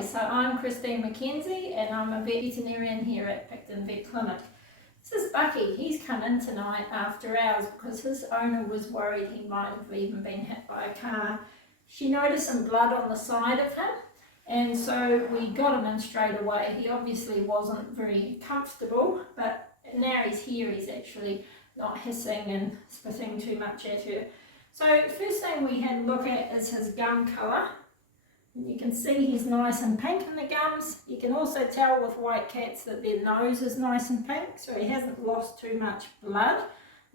Hi, so I'm Christine McKenzie and I'm a veterinarian here at Picton Vet Clinic. This is Bucky. He's come in tonight after hours because his owner was worried he might have even been hit by a car. She noticed some blood on the side of him, and so we got him in straight away. He obviously wasn't very comfortable, but now he's here, he's actually not hissing and spitting too much at her. So first thing we had a look at is his gum colour. And you can see he's nice and pink in the gums. You can also tell with white cats that their nose is nice and pink, so he hasn't lost too much blood.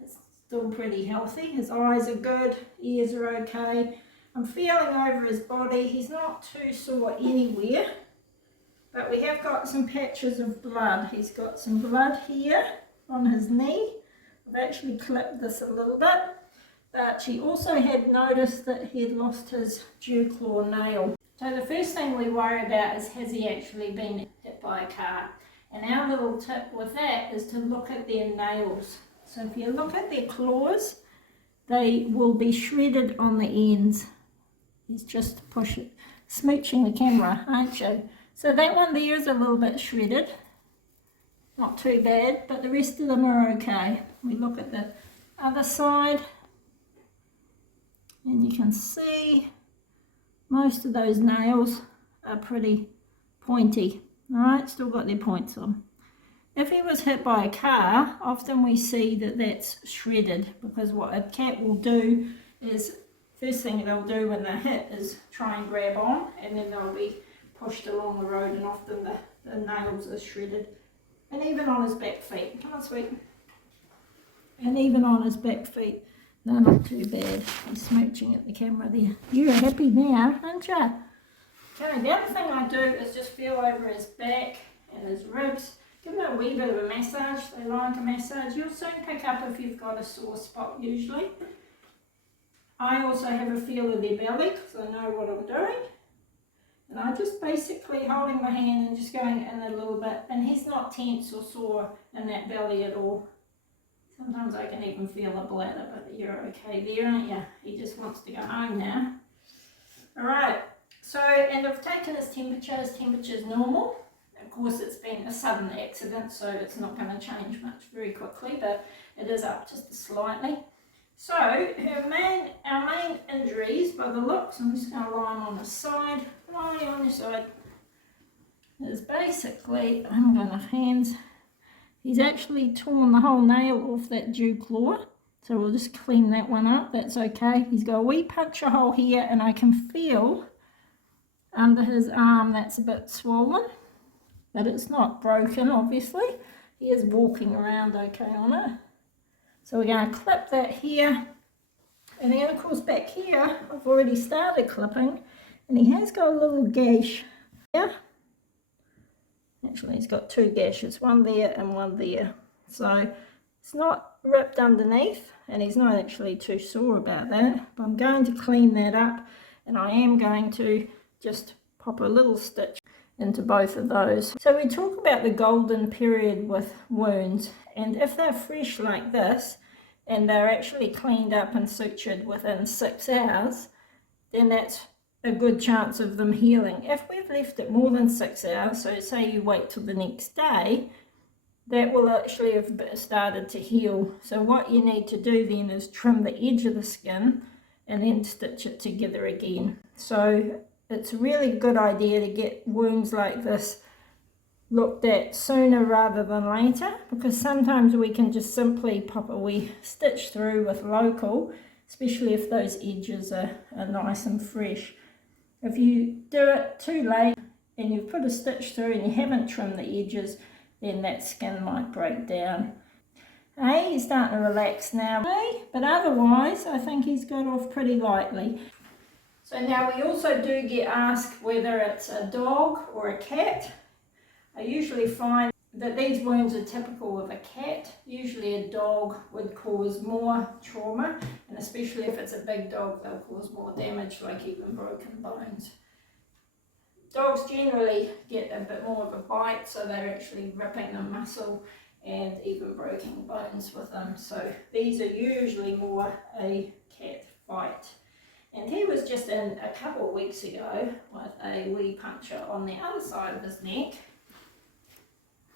It's still pretty healthy. His eyes are good, ears are okay. I'm feeling over his body. He's not too sore anywhere, but we have got some patches of blood. He's got some blood here on his knee. I've actually clipped this a little bit, but she also had noticed that he had lost his dew claw nail. So the first thing we worry about is, has he actually been hit by a car? And our little tip with that is to look at their nails. So if you look at their claws, they will be shredded on the ends. He's just smooching the camera, aren't you? So that one there is a little bit shredded. Not too bad, but the rest of them are okay. We look at the other side, and you can see most of those nails are pretty pointy. Alright, still got their points on. If he was hit by a car, often we see that that's shredded, because what a cat will do is, first thing they'll do when they're hit is try and grab on, and then they'll be pushed along the road, and often the nails are shredded. And even on his back feet, come on sweet, and even on his back feet, they're not too bad. He's smooching at the camera there. You're happy now, aren't you? Okay, the other thing I do is just feel over his back and his ribs. Give him a wee bit of a massage. They like a massage. You'll soon pick up if you've got a sore spot usually. I also have a feel of their belly because I know what I'm doing. And I'm just basically holding my hand and just going in a little bit. And he's not tense or sore in that belly at all. Sometimes I can even feel a bladder, but you're okay there, aren't you? He just wants to go home now. Alright, so, and I've taken his temperature. His temperature is normal. Of course, it's been a sudden accident, so it's not going to change much very quickly, but it is up just slightly. So, our main injuries, by the looks, I'm just going to lie him on his side, lie on your side, is basically, I'm going to hands. He's actually torn the whole nail off that dew claw, so we'll just clean that one up. That's okay. He's got a wee puncture hole here, and I can feel under his arm that's a bit swollen, but it's not broken, obviously. He is walking around okay on it. So we're going to clip that here, and then of course back here I've already started clipping, and he has got a little gash here. Actually, he's got two gashes, one there and one there. So it's not ripped underneath, and he's not actually too sore about that. But I'm going to clean that up, and I am going to just pop a little stitch into both of those. So we talk about the golden period with wounds, and if they're fresh like this, and they're actually cleaned up and sutured within 6 hours, then that's a good chance of them healing. If we've left it more than 6 hours, so say you wait till the next day, that will actually have started to heal. So what you need to do then is trim the edge of the skin and then stitch it together again. So it's a really good idea to get wounds like this looked at sooner rather than later, because sometimes we can just simply pop a wee stitch through with local, especially if those edges are nice and fresh. If you do it too late and you've put a stitch through and you haven't trimmed the edges, then that skin might break down. Hey, he's starting to relax now, hey? But otherwise I think he's got off pretty lightly. So now we also do get asked whether it's a dog or a cat. I usually find that these wounds are typical of a cat. Usually a dog would cause more trauma, and especially if it's a big dog, they'll cause more damage, like even broken bones. Dogs generally get a bit more of a bite, so they're actually ripping the muscle and even breaking bones with them. So these are usually more a cat fight. And he was just in a couple of weeks ago with a wee puncture on the other side of his neck,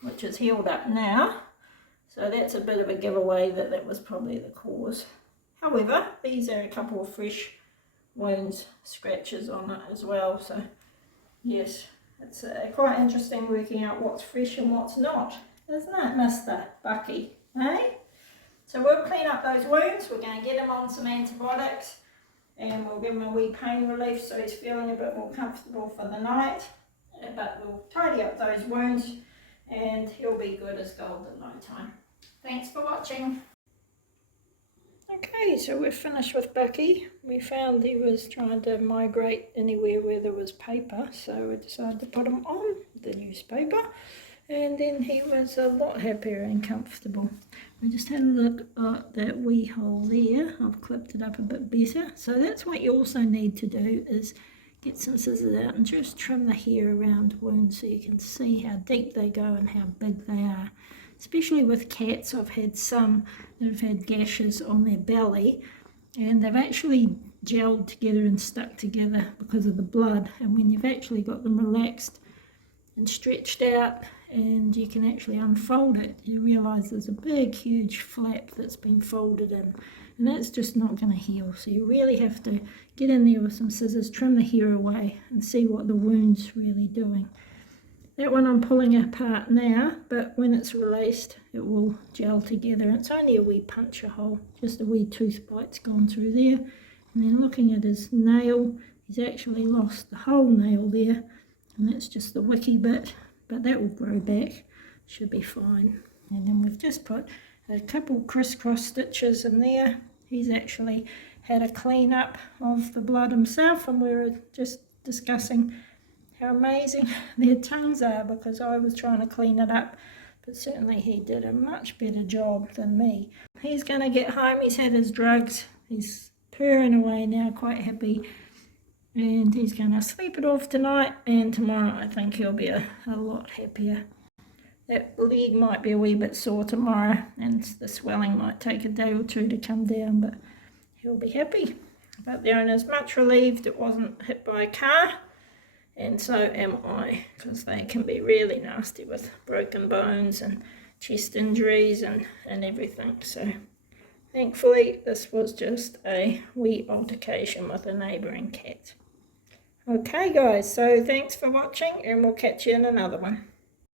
which is healed up now. So that's a bit of a giveaway that that was probably the cause. However, these are a couple of fresh wounds, scratches on it as well. So yes, it's quite interesting working out what's fresh and what's not, isn't it, Mr. Bucky? Eh? So we'll clean up those wounds. We're going to get him on some antibiotics and we'll give him a wee pain relief so he's feeling a bit more comfortable for the night. But we'll tidy up those wounds and he'll be good as gold in no time. Thanks for watching. Okay, so we're finished with Bucky. We found he was trying to migrate anywhere where there was paper, so we decided to put him on the newspaper, and then he was a lot happier and comfortable. We just had a look at that wee hole there. I've clipped it up a bit better. So that's what you also need to do, is get some scissors out and just trim the hair around wounds so you can see how deep they go and how big they are. Especially with cats, I've had some that have had gashes on their belly and they've actually gelled together and stuck together because of the blood, and when you've actually got them relaxed and stretched out and you can actually unfold it, you realise there's a big huge flap that's been folded in, and that's just not going to heal. So you really have to get in there with some scissors, trim the hair away and see what the wound's really doing. That one I'm pulling apart now, but when it's released it will gel together. It's only a wee puncture hole, just a wee tooth bite's gone through there. And then looking at his nail, he's actually lost the whole nail there, and that's just the wicky bit, but that will grow back, should be fine. And then we've just put a couple crisscross stitches in there. He's actually had a clean up of the blood himself, and we were just discussing how amazing their tongues are, because I was trying to clean it up, but certainly he did a much better job than me. He's going to get home, he's had his drugs, he's purring away now, quite happy, and he's going to sleep it off tonight, and tomorrow I think he'll be a lot happier. That leg might be a wee bit sore tomorrow, and the swelling might take a day or two to come down, but he'll be happy. But the owner's much relieved it wasn't hit by a car. And so am I, because they can be really nasty with broken bones and chest injuries and everything. So thankfully this was just a wee altercation with a neighbouring cat. Okay guys, so thanks for watching, and we'll catch you in another one.